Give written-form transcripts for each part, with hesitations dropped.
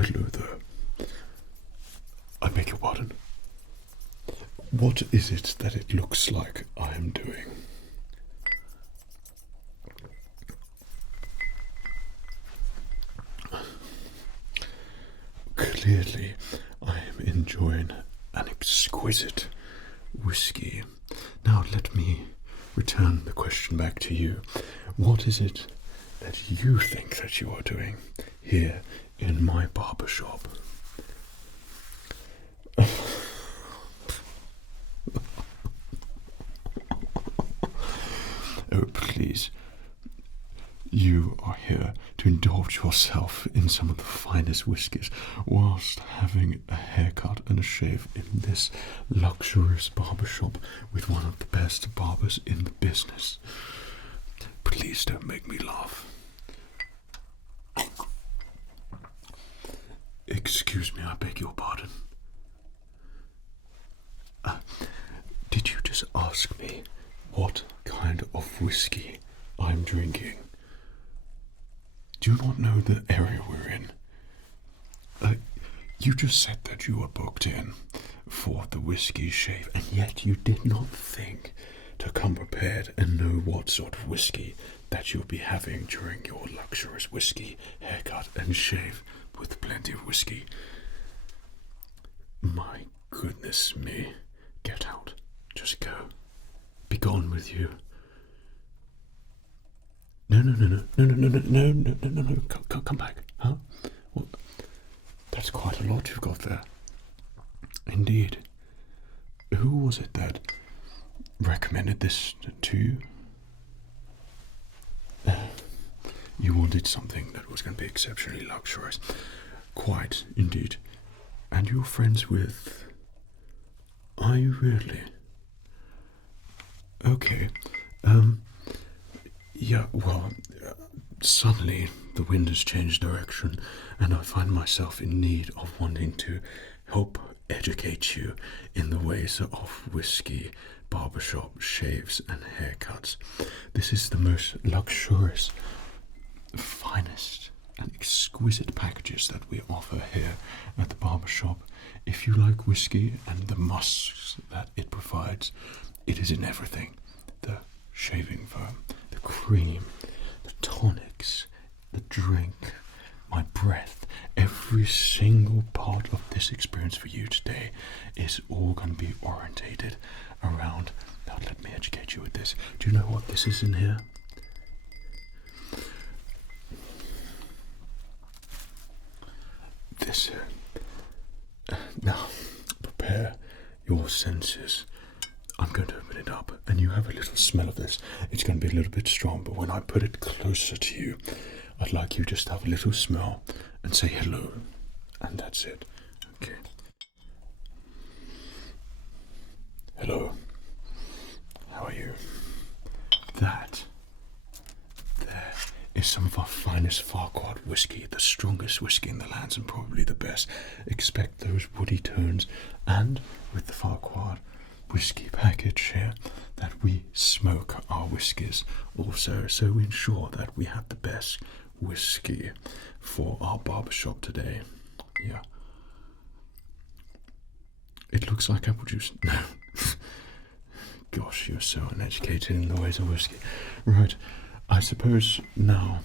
hello there. I beg your pardon. What is it that it looks like I am doing? Clearly, I am enjoying an exquisite whiskey. Now let me return the question back to you. What is it that you think that you are doing here in my barbershop? Oh, please. You are here to indulge yourself in some of the finest whiskies whilst having a haircut and a shave in this luxurious barbershop with one of the best barbers in the business. Please don't make me laugh. Excuse me, I beg your pardon. Did you just ask me what kind of whiskey I'm drinking? Do you not know the area we're in? You just said that you were booked in for the whiskey shave, and yet you did not think to come prepared and know what sort of whiskey that you'll be having during your luxurious whiskey haircut and shave with plenty of whiskey. My goodness me. Get out. Just go. Be gone with you. No. Come back. Huh? What? That's quite a lot you've got there. Indeed. Who was it that recommended this to you? You wanted something that was going to be exceptionally luxurious. Quite, indeed. And you're friends with... Are you really? Okay. Yeah, well, suddenly the wind has changed direction, and I find myself in need of wanting to help educate you in the ways of whiskey, barbershop, shaves, and haircuts. This is the most luxurious, finest, and exquisite packages that we offer here at the barbershop. If you like whiskey and the musks that it provides, it is in everything. The shaving foam, the cream, the tonics, the drink, my breath, every single part of this experience for you today is all going to be orientated around. Now let me educate you with this. Do you know what this is in here? This here. Now, prepare your senses. I'm going to open it up, and you have a little smell of this. It's going to be a little bit strong, but when I put it closer to you, I'd like you just to have a little smell and say hello, and that's it. Okay. Hello. How are you? That there is some of our finest Farquaad whiskey, the strongest whiskey in the lands and probably the best. Expect those woody tones, and with the Farquaad whiskey package here, that we smoke our whiskies also, so we ensure that we have the best whiskey for our barbershop today. Yeah. It looks like apple juice. No. Gosh, you're so uneducated in the ways of whiskey. Right, I suppose now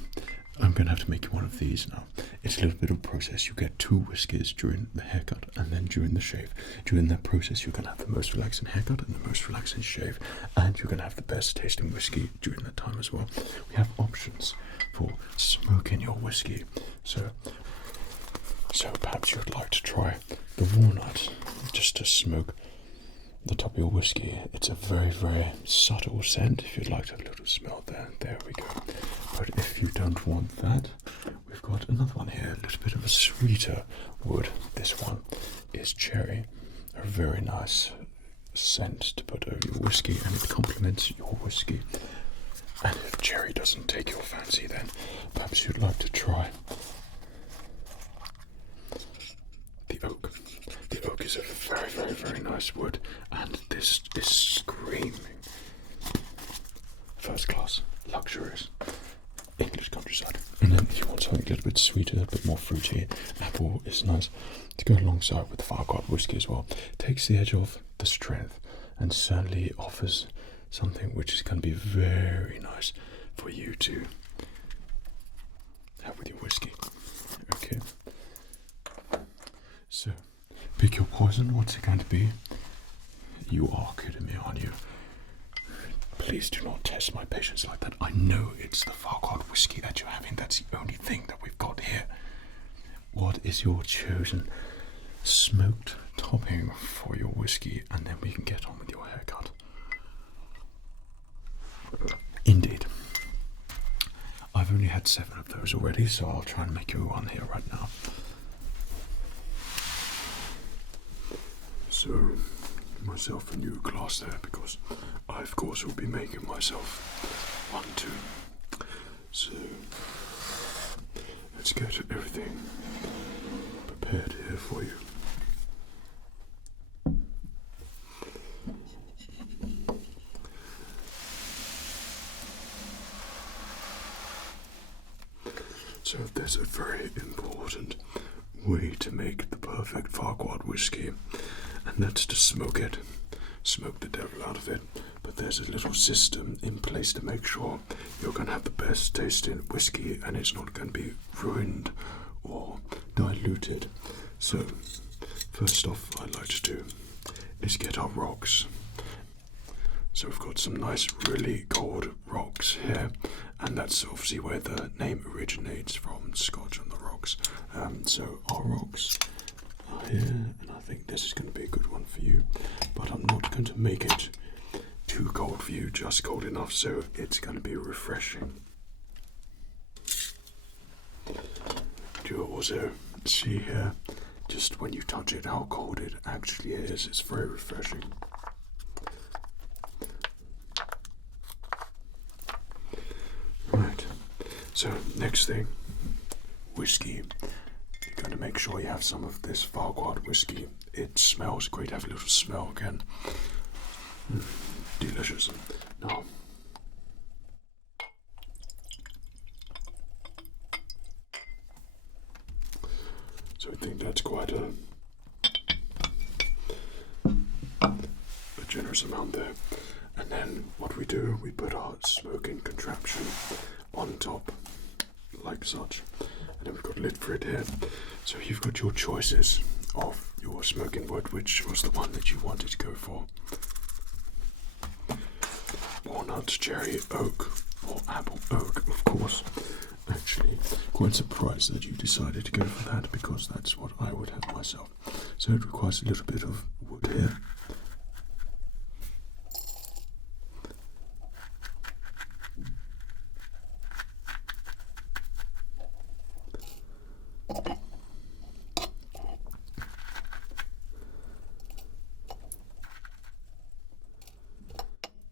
I'm going to have to make you one of these now. It's a little bit of a process. You get 2 whiskies during the haircut and then during the shave. During that process, you're going to have the most relaxing haircut and the most relaxing shave, and you're going to have the best tasting whiskey during that time as well. We have options for smoking your whiskey. So perhaps you'd like to try the walnut just to smoke the top of your whiskey. It's a very, very subtle scent. If you'd like to have a little smell there we go. But if you don't want that, we've got another one here, a little bit of a sweeter wood. This one is cherry, a very nice scent to put over your whiskey, and it complements your whiskey. And if cherry doesn't take your fancy, then perhaps you'd like to try the oak. The oak is a very, very, very nice wood, and this is screaming first class, luxurious English countryside. And then if you want something a little bit sweeter, a bit more fruity, apple is nice to go alongside with the Farquaad Whiskey as well. Takes the edge off the strength and certainly offers something which is going to be very nice for you to have with your whiskey. Okay. So, pick your poison. What's it going to be? You are kidding me, aren't you? Please do not test my patience like that. I know it's the Farquaad Whiskey that you're having. That's the only thing that we've got here. What is your chosen smoked topping for your whiskey? And then we can get on with your haircut. Indeed. I've only had 7 of those already, so I'll try and make you one here right now. So, myself a new glass there, because I of course will be making myself one too. So let's get everything prepared here for you. So there's a very important way to make the perfect Farquaad whiskey, and that's to smoke it. Smoke the devil out of it. But there's a little system in place to make sure you're going to have the best tasting whiskey and it's not going to be ruined or diluted. So, first off, I'd like to do is get our rocks. So we've got some nice, really cold rocks here, and that's obviously where the name originates from, Scotch on the rocks. So our rocks are here, and I think this is going to be a good one for you, but I'm not going to make it too cold for you, just cold enough so it's going to be refreshing. Do you also see here, just when you touch it, how cold it actually is? It's very refreshing. Right, so next thing, whiskey. You're going to make sure you have some of this Farquaad whiskey. It smells great. Have a little smell again. Delicious. Now, so I think that's quite a generous amount there. And then what we do, we put our smoking contraption on top, like such. And then we've got a lid for it here. So you've got your choices of your smoking wood, which was the one that you wanted to go for. Walnut, cherry, oak, or apple oak, of course. Actually, quite surprised that you decided to go for that, because that's what I would have myself. So it requires a little bit of wood here.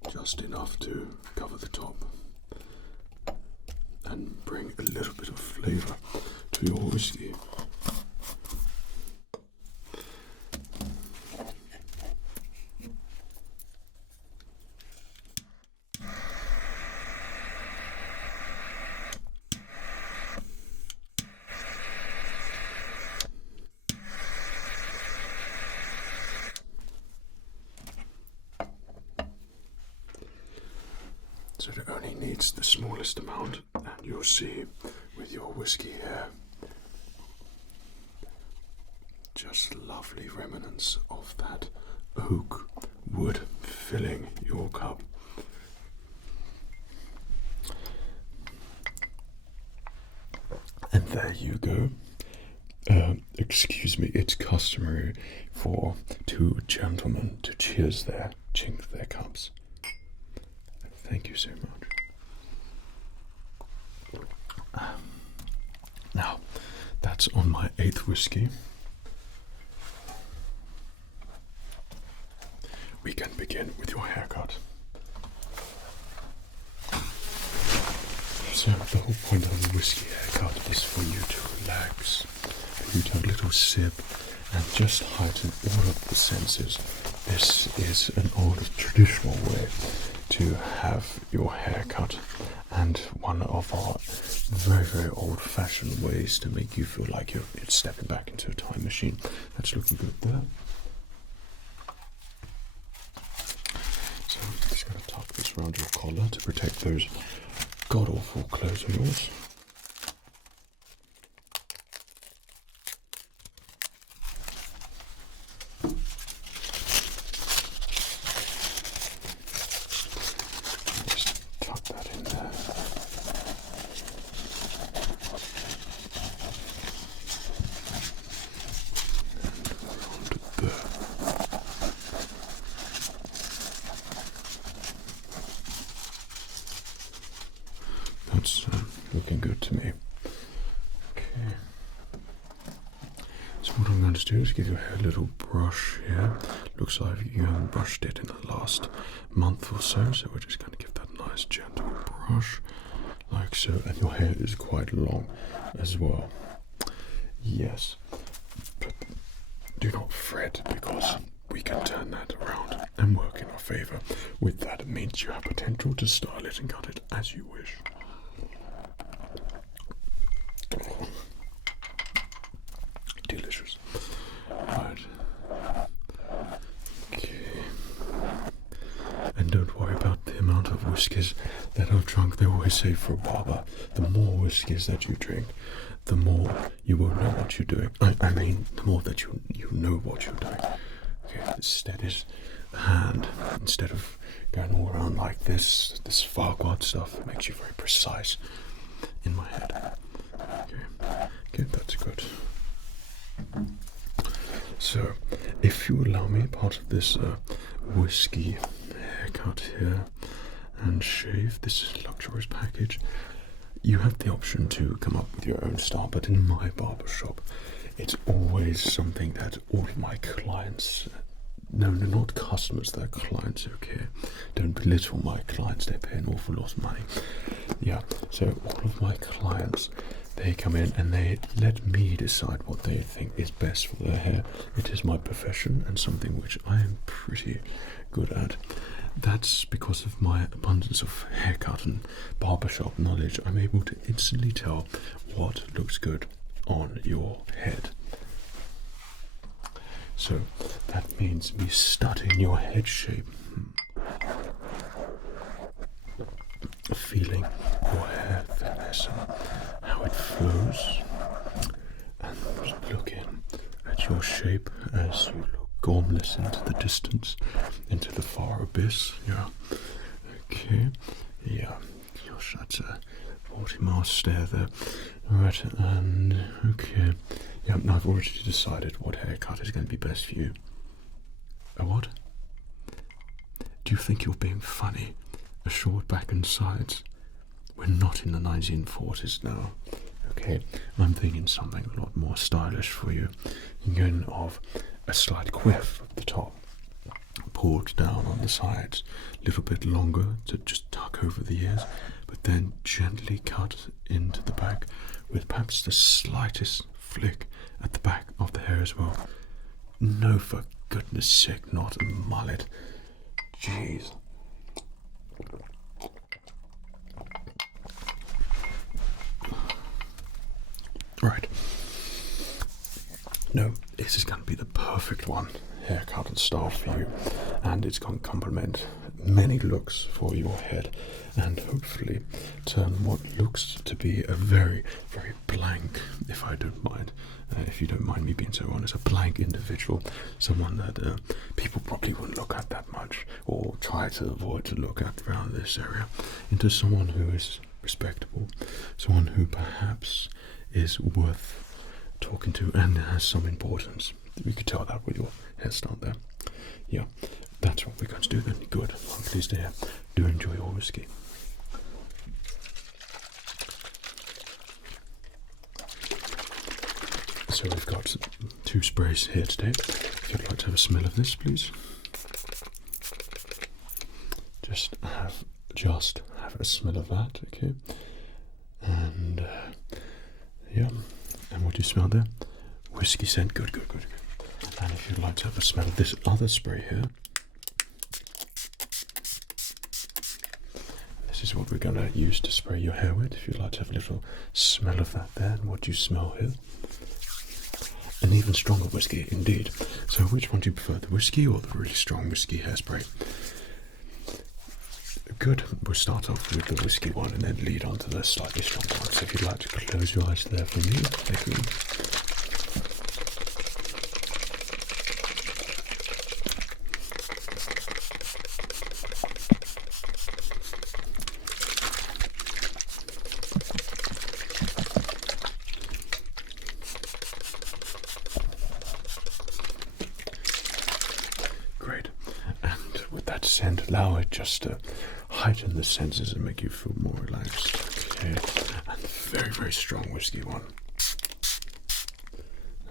Just enough to cover the top and bring a little bit of flavour to your whiskey. So it only needs the smallest amount, and you'll see with your whiskey here, just lovely remnants of that oak wood filling your cup. And there you go. Excuse me, it's customary for 2 gentlemen to cheers chink their cups. Thank you so much. Now, that's on my 8th whiskey. We can begin with your haircut. So the whole point of a whiskey haircut is for you to relax, for you to have a little sip and just heighten all of the senses. This is an old traditional way to have your hair cut, and one of our very, very old-fashioned ways to make you feel like you're stepping back into a time machine. That's looking good there. So I'm just going to tuck this around your collar to protect those god-awful clothes of yours. Just tuck that in there. And around there. That's looking good to me. Okay. So what I'm going to do is give your hair a little brush here. Looks like you haven't brushed it in the last month or so, so we're just going to give that a nice gentle brush, like so. And your hair is quite long as well. Yes, but do not fret, because we can turn that around and work in our favour. With that, it means you have potential to style it and cut it as you wish. Delicious. Right. Okay. And don't worry about the amount of whiskies that are drunk. They always say for a barber, the more whiskies that you drink, the more you will know what you're doing. I mean, the more that you know what you're doing. Okay, steady hand, instead of going all around like this Farquaad stuff makes you very precise in my head. Okay, that's good. So, if you allow me, part of this whiskey haircut here and shave, this luxurious package, you have the option to come up with your own style, but in my barbershop, it's always something that all of my clients, no, they're not customers, they're clients, okay? Don't belittle my clients, they pay an awful lot of money. Yeah, so all of my clients, they come in and they let me decide what they think is best for their hair. It is my profession and something which I am pretty good at. That's because of my abundance of haircut and barbershop knowledge. I'm able to instantly tell what looks good on your head. So that means me studying your head shape, feeling your hair thickness and how it flows, and looking at your shape as you look gormless into the distance, into the far abyss. Yeah. Okay. Yeah. Gosh, that's a 40-mile stare there. Right, and okay. Yeah, now I've already decided what haircut is going to be best for you. A what? Do you think you're being funny? A short back and sides? We're not in the 1940s now. Okay, I'm thinking something a lot more stylish for you. You're going of a slight quiff at the top, pulled down on the sides, a little bit longer to just tuck over the ears, but then gently cut into the back with perhaps the slightest flick at the back of the hair as well. No, for goodness sake, not a mullet. Jeez. Right. No, this is going to be the perfect one, haircut and style for you, and it's going to complement many looks for your head, and hopefully turn what looks to be a very, very blank, if you don't mind me being so honest, a blank individual, someone that people probably wouldn't look at that much, or try to avoid to look at around this area, into someone who is respectable, someone who perhaps is worth talking to and has some importance. We could tell that with your hairstyle there. Yeah, that's what we're going to do then. Good. I'm pleased to hear. Do enjoy your whiskey. So we've got 2 sprays here today. If you'd like to have a smell of this, please. Just have a smell of that, okay? And yeah, and what do you smell there? Whiskey scent. Good. And if you'd like to have a smell of this other spray here, this is is what we're going to use to spray your hair with. If you'd like to have a little smell of that there, and what do you smell here? An even stronger whiskey, indeed. So which one do you prefer, the whiskey or the really strong whiskey hairspray? Good. We'll start off with the whiskey one and then lead on to the slightly stronger one. So if you'd like to close your eyes there for me, thank you. Great. And with that scent, allow it just to heighten the senses and make you feel more relaxed. Okay, and very, very strong whiskey one.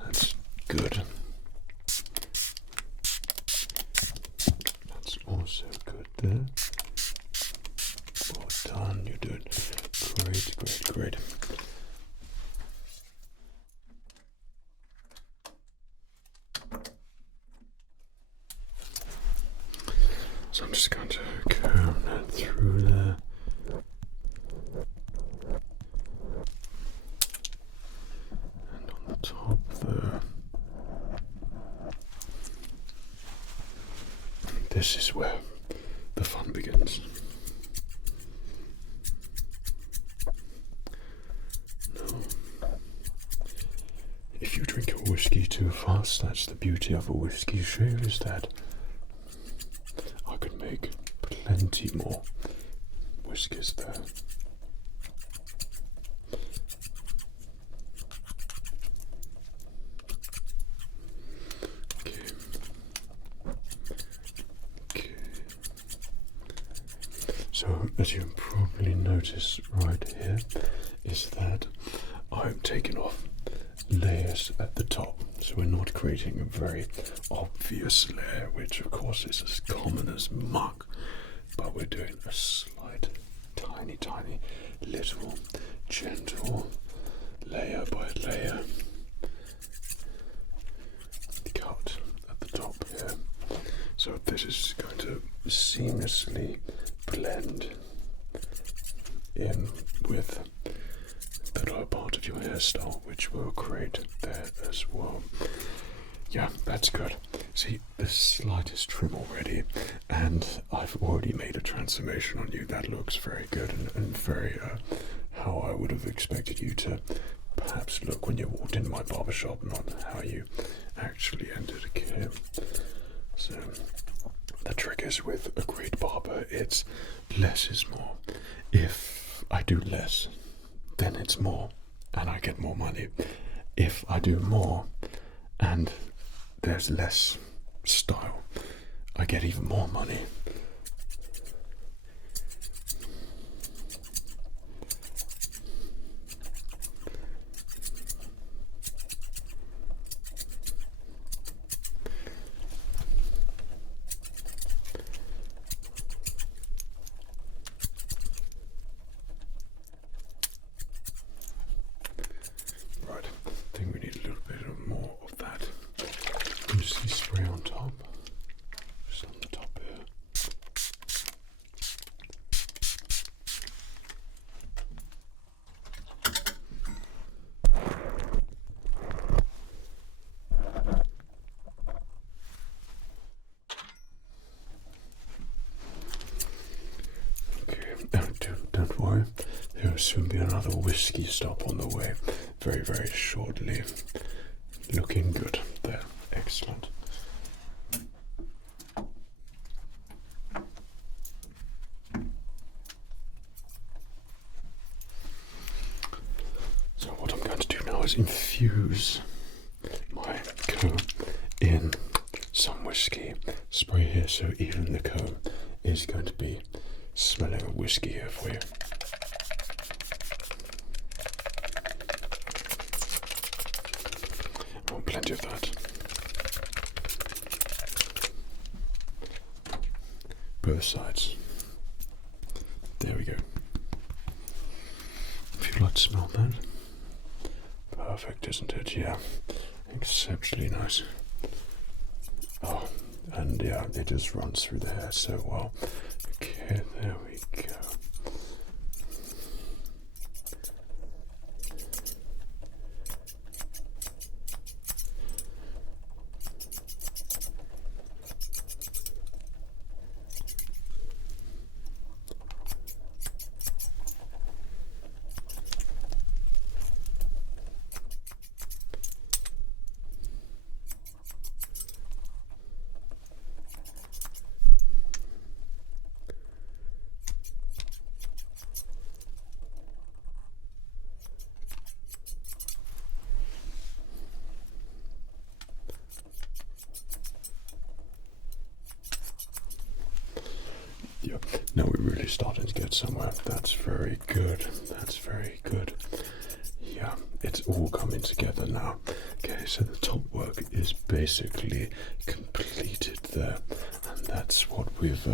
That's good. That's also good there. Well done, you're doing great, great, great. So I'm just going to comb that through there. And on the top there. This is where the fun begins. Now, if you drink your whiskey too fast, that's the beauty of a whiskey shave, is that I could make plenty more whiskies there. Okay. Okay. So, as you probably notice right here, is that I'm taking off layers at the top, so we're not creating a very obvious layer, which of course is as common as muck, but we're doing a slight, tiny, tiny, little, gentle, layer by layer cut at the top here. So this is going to seamlessly blend in with the lower part of your hairstyle, which will create there as well. Yeah, that's good. See, the slightest trim already, and I've already made a transformation on you. That looks very good and very how I would have expected you to perhaps look when you walked into my barbershop, not how you actually entered. Okay. So the trick is with a great barber, it's less is more. If I do less, then it's more and I get more money. If I do more and there's less style, I get even more money. Spray on top, just on the top here. Okay, don't worry, there will soon be another whiskey stop on the way, very, very shortly. Looking good there, excellent. So what I'm going to do now is infuse my comb in some whiskey. Spray here so even the comb is going to be smelling of whiskey here for you. I want plenty of that. Both sides. There we go. If you'd like to smell that. Perfect, isn't it? Yeah. Exceptionally nice. Oh, and yeah, it just runs through the hair so well. Okay, there we go. really starting to get somewhere. That's very good. That's very good. Yeah, it's all coming together now. Okay, so the top work is basically completed there, and that's what we've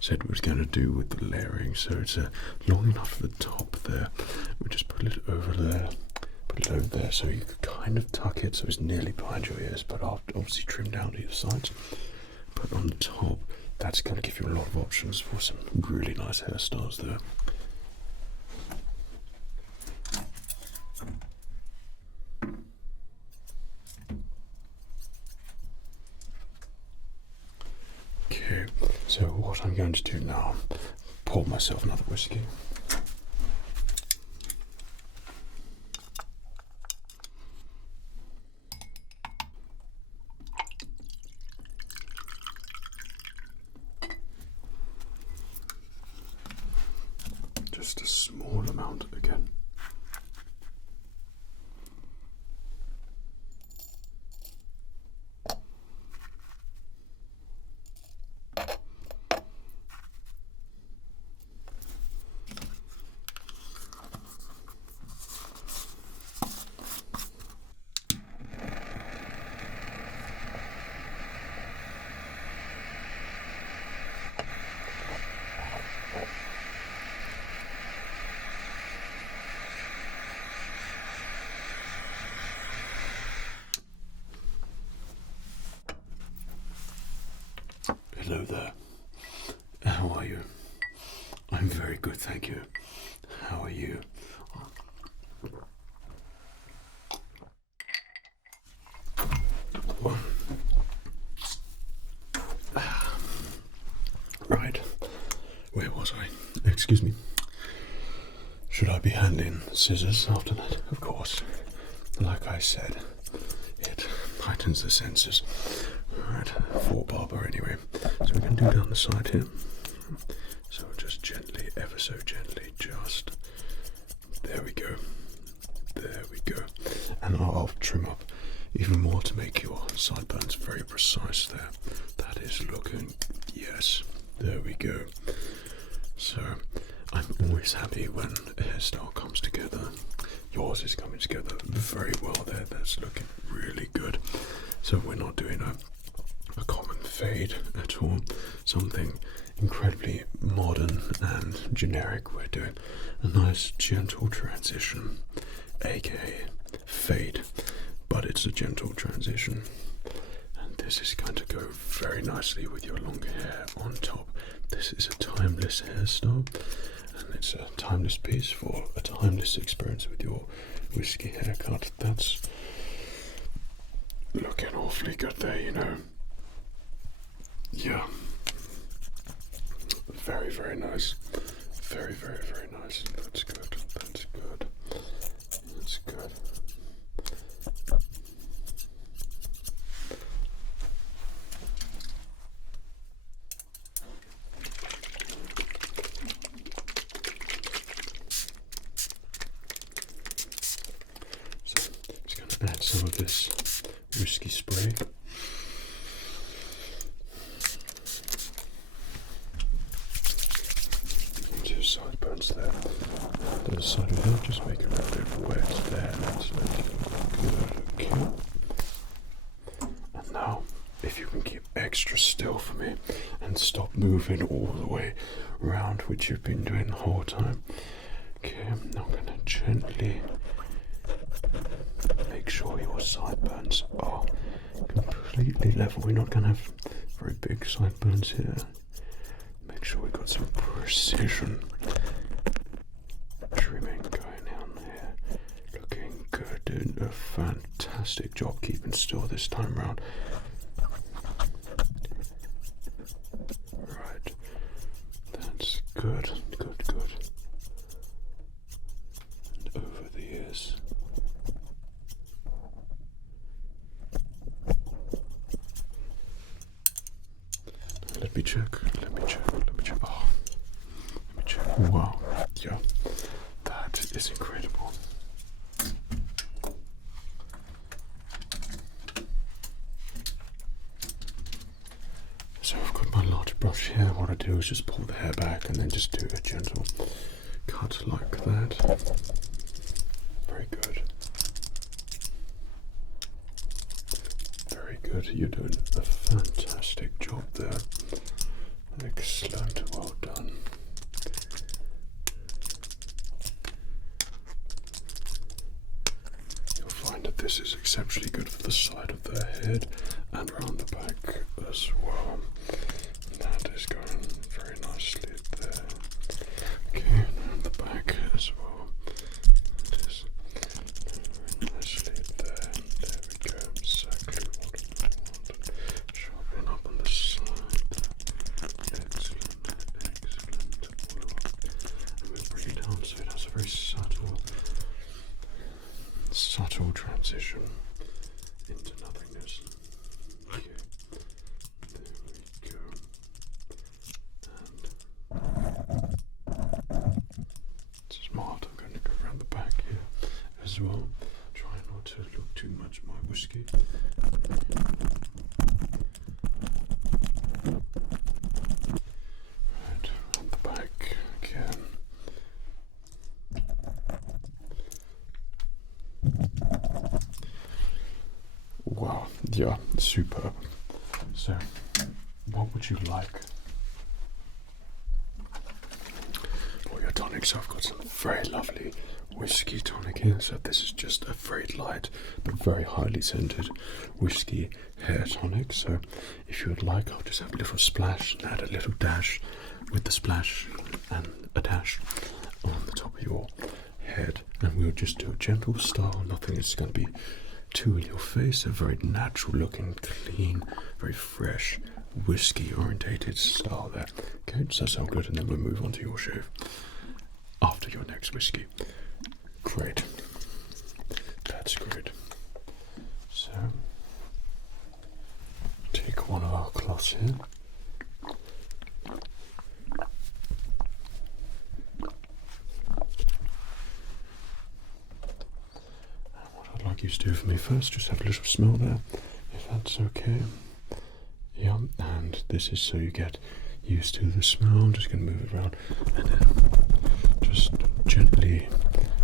said we was going to do with the layering. So it's long enough for the top there. We just put it over there, put it over there, so you could kind of tuck it so it's nearly behind your ears, but I'll obviously trim down to your sides. But on the top, that's going to give you a lot of options for some really nice hairstyles there. Okay, so what I'm going to do now, pour myself another whiskey. Just a small amount again. Hello there. How are you? I'm very good, thank you. How are you? Right. Where was I? Excuse me. Should I be handing scissors after that? Of course. Like I said, it heightens the senses. Alright, for Barber anyway. So we can do down the side here. So just gently, ever so gently, just. There we go. There we go. And I'll trim up even more to make your sideburns very precise there. That is looking, yes, there we go. So I'm always happy when a hairstyle comes together. Yours is coming together very well there. That's looking really good. So we're not doing a common fade at all, something incredibly modern and generic. We're doing a nice gentle transition, aka fade, but it's a gentle transition, and this is going to go very nicely with your long hair on top. This is a timeless hairstyle, and it's a timeless piece for a timeless experience with your whiskey haircut. That's looking awfully good there, you know. Yeah, very, very nice. Very, very, very nice. That's good. That's good. That's good. So, just going to add some of this whiskey spray. Sideburns there. The other side of it, just make it a little bit wet there. That's looking good. Okay. And now, if you can keep extra still for me and stop moving all the way around, which you've been doing the whole time. Okay, now I'm going to gently make sure your sideburns are completely level. We're not going to have very big sideburns here. Make sure we've got some precision trimming going on here. Looking good, doing a fantastic job keeping still this time around. Right, that's good, good, good. And over the ears. Let me check, let me check, let me check. Oh, let me check. Wow, yeah, that is incredible. So I've got my large brush brush here, what I do is just pull the hair back and then just do a gentle cut like that. Very good. Very good. You're doing a fantastic job there. Excellent. Well done. You'll find that this is exceptionally good for the side of the head and around the back as well. That is going very nicely there. Okay, and around the back as well. That is very nicely there. There we go. Exactly what we want. Sharpen up on the side. Excellent, excellent. And we'll bring it down so it has a very subtle transition into nothingness. Okay. There we go. And smart. I'm going to go around the back here as well. Try not to look too much at my whiskey. Right, around the back again. Wow, yeah, superb. So, what would you like for your tonic? So I've got some very lovely whiskey tonic here. So this is just a very light but very highly scented whiskey hair tonic. So if you would like, I'll just have a little splash and add a little dash with the splash and a dash on the top of your head, and we'll just do a gentle style. Nothing is going to be too in your face. A very natural looking, clean, very fresh, whiskey orientated style there. Okay, does that sound good? And then we'll move on to your shave after your next whiskey. Great. That's great. So take one of our cloths here. You to do for me first, just have a little smell there, if that's okay. Yeah, and this is so you get used to the smell. I'm just going to move it around and then just gently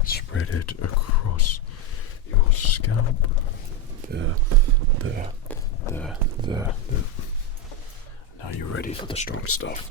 spread it across your scalp. There. Now you're ready for the strong stuff.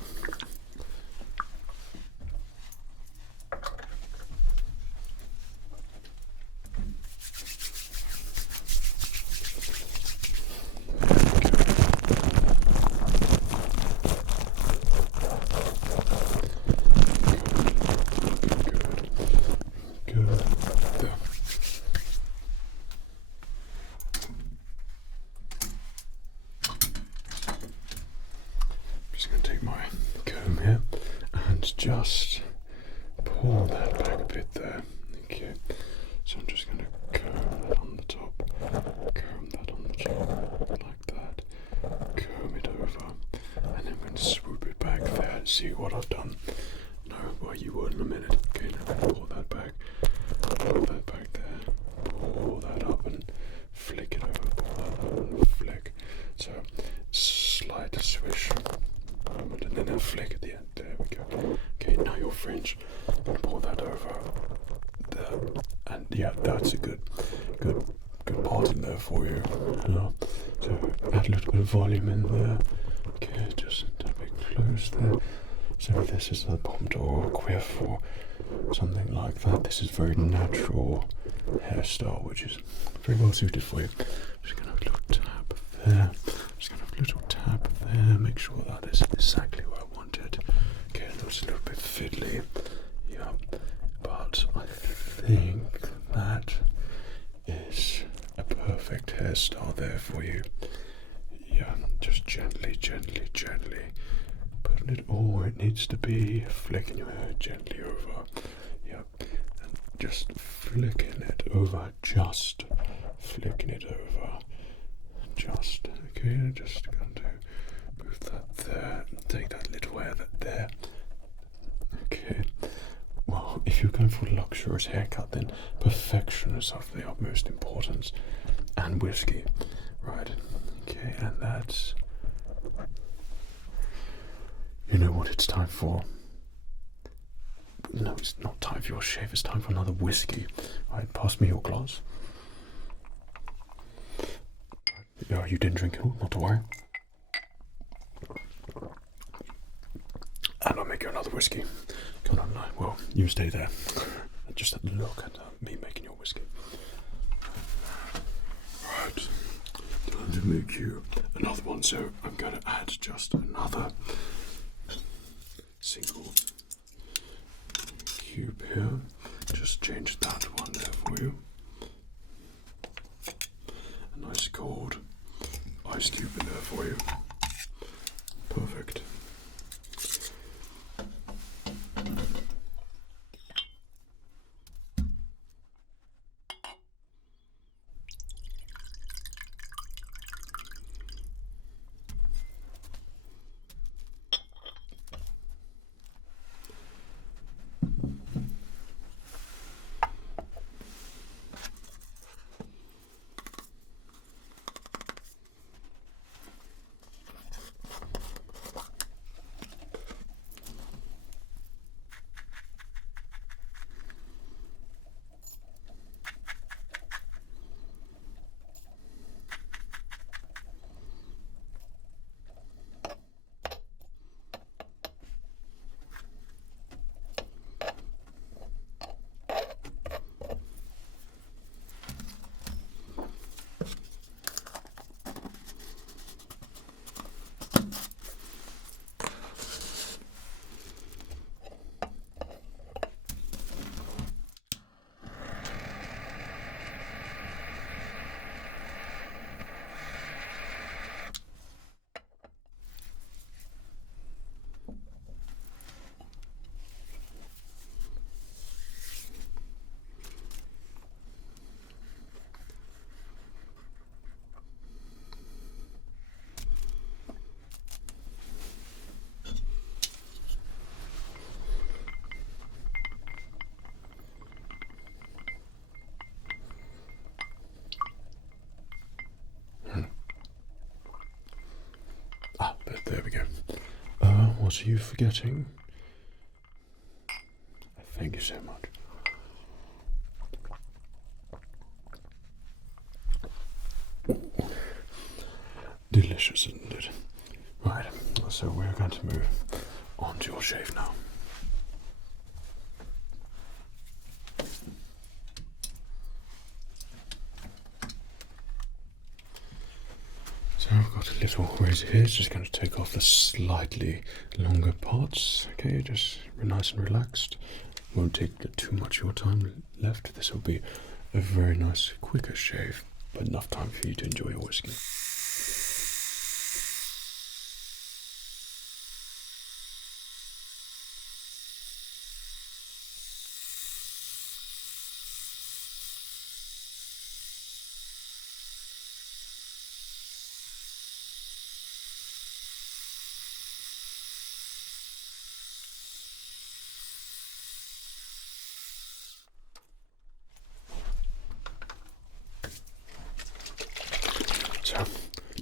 Just pull that back a bit there. Okay, so I'm just going to comb that on the top, comb that on the top, like that, comb it over, and then I'm going to swoop it back there. See what I've done? No, well, you will in a minute. Okay, now pull that back there, pull that up and flick it over, pull that up and flick. So, slight swish. And then a flick at the end. There we go. Okay, now your fringe. Pull that over there, and yeah, that's a good part in there for you. So add a little bit of volume in there. Okay, just a bit close there. So if this is a pompadour or a quiff or something like that, this is very natural hairstyle, which is very well suited for you. Just gonna have a little tap there. Just gonna have a little tap there. Make sure that is exactly where I want it. Okay, that's a little bit fiddly. Yeah, but I think that is a perfect hairstyle there for you. Yeah, just gently putting it all where it needs to be, flicking your hair gently over. Yep, and just flicking it over, just flicking it over. Just, okay, just going to move that there, take that little hair there. Okay, well, if you're going for a luxurious haircut, then perfection is of the utmost importance, and whiskey, right? Okay, and that's You know what it's time for? No, it's not time for your shave. It's time for another whiskey. Right, pass me your glass. Yeah, you didn't drink it all, not to worry. And I'll make you another whiskey. Come on, well, you stay there. Just look at me making your whiskey. Right, time to make you another one. So I'm going to add just another single cube here. Just change that one there for you. A nice cold ice cube in there for you. Perfect. But there we go. What are you forgetting? Thank you so much. Delicious, isn't it? Right, so we're going to move on to your shave now. So I've got a little razor here, it's just going to take off the slightly longer parts. Okay, just nice and relaxed. Won't take too much of your time left. This will be a very nice, quicker shave, but enough time for you to enjoy your whiskey. So, a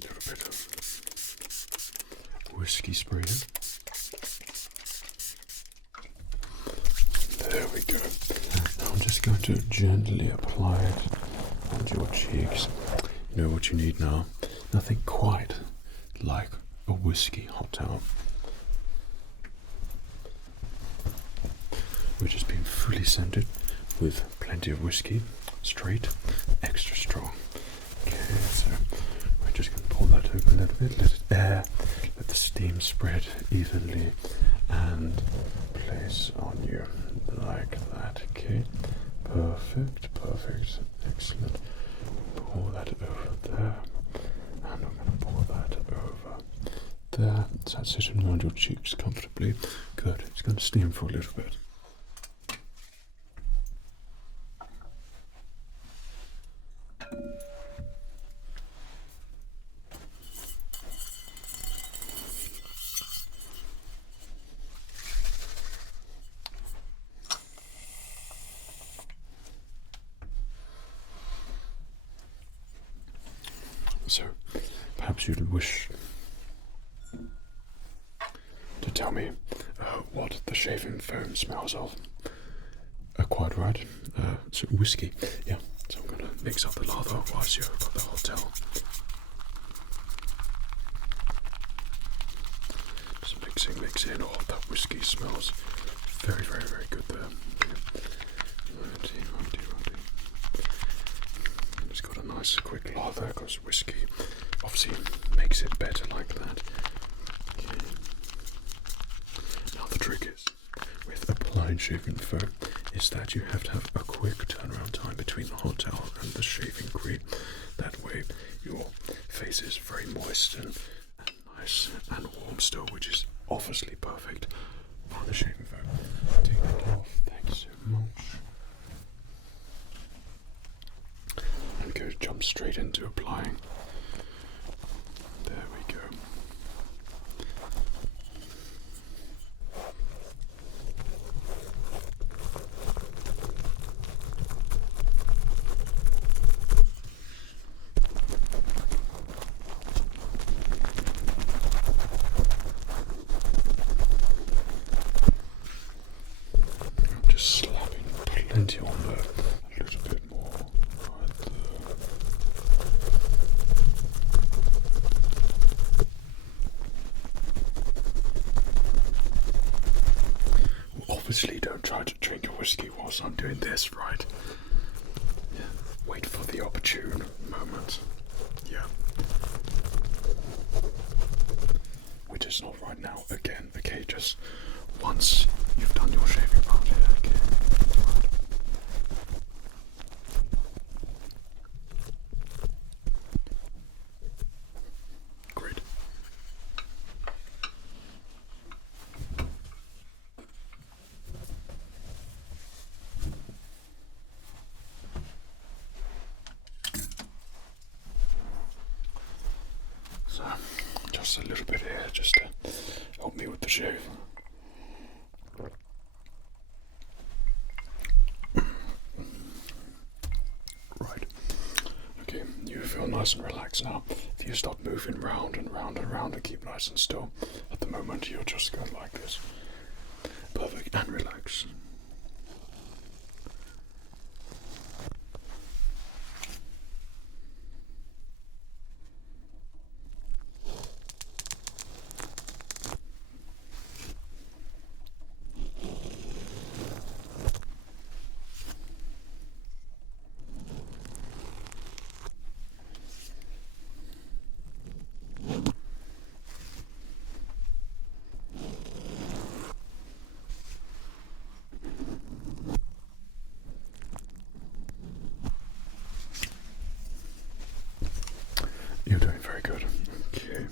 little bit of whiskey spray in. There we go. Now I'm just going to gently apply it onto your cheeks. You know what you need now? Nothing quite like a whiskey hot towel. We're just being fully scented with plenty of whiskey, straight, extra strong. Okay, so we're just going to pull that over a little bit, let it air, let the steam spread evenly, and place on you like that. Okay, perfect, perfect, excellent. Pour that over there, and I'm going to pour that over there. So that's sitting around your cheeks comfortably. Good. It's going to steam for a little bit. So, perhaps you'd wish to tell me what the shaving foam smells of. Quite right. So whiskey. Yeah. So I'm gonna mix up the lather whilst you've got the hot towel. Just mixing. Oh, that whiskey smells very, very, very good there. It's got a nice quick lather because whiskey obviously makes it better like that. Okay. Now the trick is with applying shaving foam is that you have to have a quick turnaround time between the hot towel and the shaving cream. That way your face is very moist and nice and warm still, which is obviously perfect for the shaving foam. Take that off, thanks so much. And go jump straight into applying. There we go. I'm just slapping plenty on there, a little bit more right there. Obviously don't try to drink a whiskey whilst I'm doing this, right? Yeah. Wait for the opportune moment. Yeah. Which is not right now, again, okay, just once you've done your shaving part here, okay? Right. Great. So, just a little bit here, just to help me with the shave. Right. Okay, you feel nice and relaxed now. If you start moving round and round and round and keep nice and still, at the moment you'll just go like this. Perfect, and relax. You're doing very good. Okay.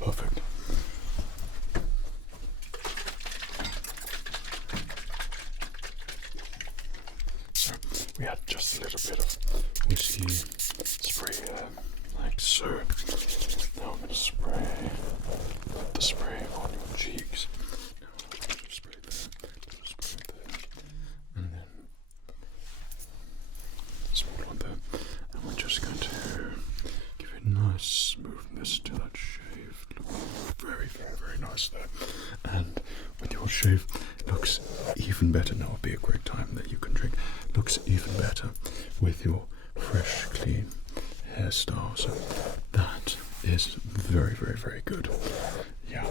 Perfect. So we had just a little bit of whiskey spray like so. Now I'm going to put the spray on your cheeks. Spray there, and then small one there. And we're just going to give it nice smoothness to that shave. Look very, very, very nice there. And with your shave, looks even better. Now would be a great time that you can drink. Looks even better with your fresh, clean hairstyle. So that is very, very, very good. Yeah.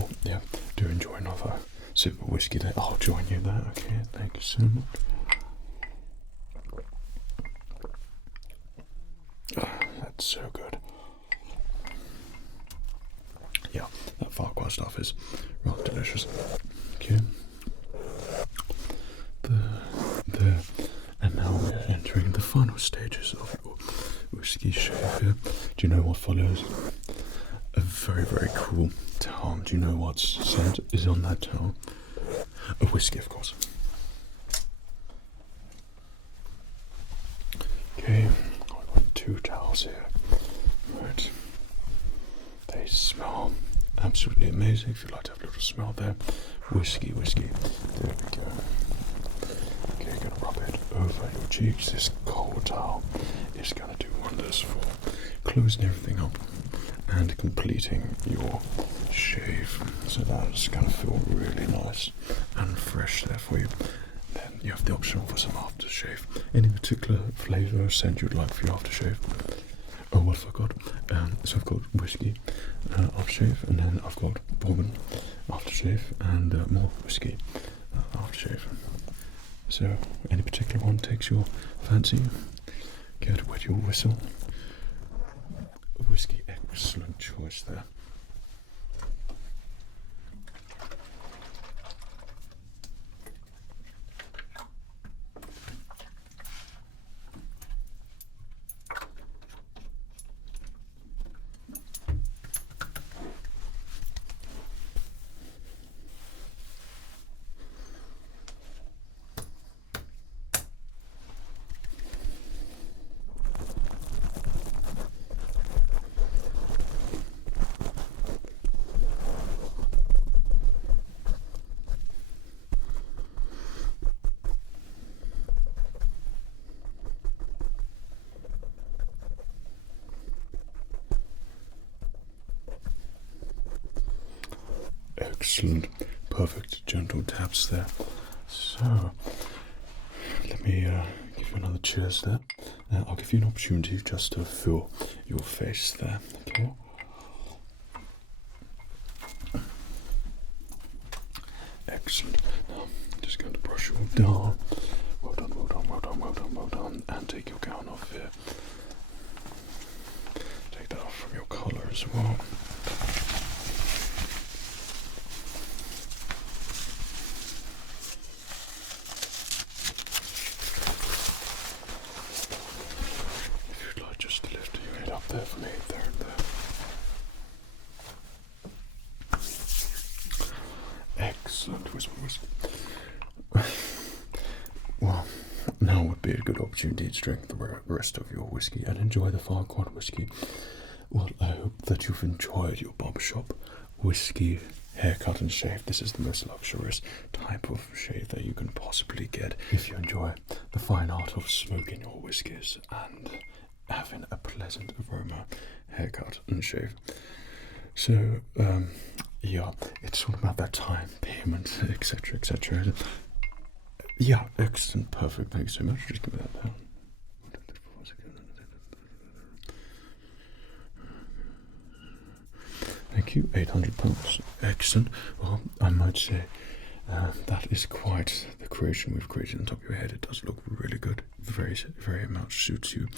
Oh, yeah. Do enjoy another sip of whiskey there. I'll join you there. Okay. Thank you so much. Oh, that's so good. Yeah, that Farquaad stuff is rather delicious. Okay. And now we're entering the final stages of your whiskey shave here. Do you know what follows? A very, very cool towel. Do you know what scent is on that towel? A whiskey, of course. Okay, I've got 2 towels here. Right. They smell absolutely amazing. If you'd like to have a little smell there. Whiskey. There we go. Okay, gonna rub it over your cheeks. This cold towel is gonna do wonders for closing everything up and completing your shave. So that's gonna feel really nice and fresh there for you. Then you have the option for some aftershave. Any particular flavour or scent you'd like for your aftershave? Oh, what have I got? So I've got whiskey aftershave, and then I've got bourbon aftershave, and more whiskey aftershave. So, any particular one takes your fancy? Get wet your whistle. Whiskey, excellent choice there. Excellent, perfect, gentle taps there. So, let me give you another cheers there. I'll give you an opportunity just to feel your face there, okay? Excellent. Now, I'm just going to brush you all down. Well done, well done, well done, well done, well done. And take your gown off here. Take that off from your collar as well. There for me, there and there. Excellent. Well, now would be a good opportunity to drink the rest of your whiskey and enjoy the Farquaad whiskey. Well, I hope that you've enjoyed your barbershop whiskey haircut and shave. This is the most luxurious type of shave that you can possibly get if you enjoy the fine art of smoking your whiskies and having a pleasant aroma haircut and shave. So yeah, it's all about that time, payment, etc, etc. Yeah, excellent, perfect, thanks so much. Just give me that down. Thank you, £800. Excellent. Well, I might say that is quite the creation we've created on top of your head. It does look really good. Very, very much suits you.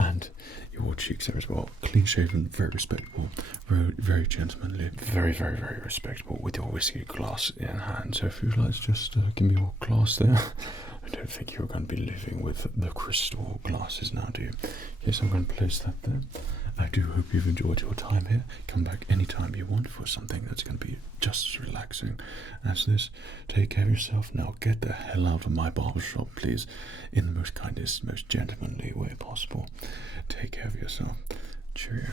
And your cheeks there as well. Clean shaven, very respectable, very, very gentlemanly, very, very, very respectable with your whiskey glass in hand. So if you'd like to just give me your glass there. I don't think you're going to be living with the crystal glasses now, do you? Yes, I'm going to place that there. I do hope you've enjoyed your time here. Come back anytime you want for something that's going to be just as relaxing as this. Take care of yourself. Now get the hell out of my barbershop, please, in the most kindest, most gentlemanly way possible. Take care of yourself. Cheerio.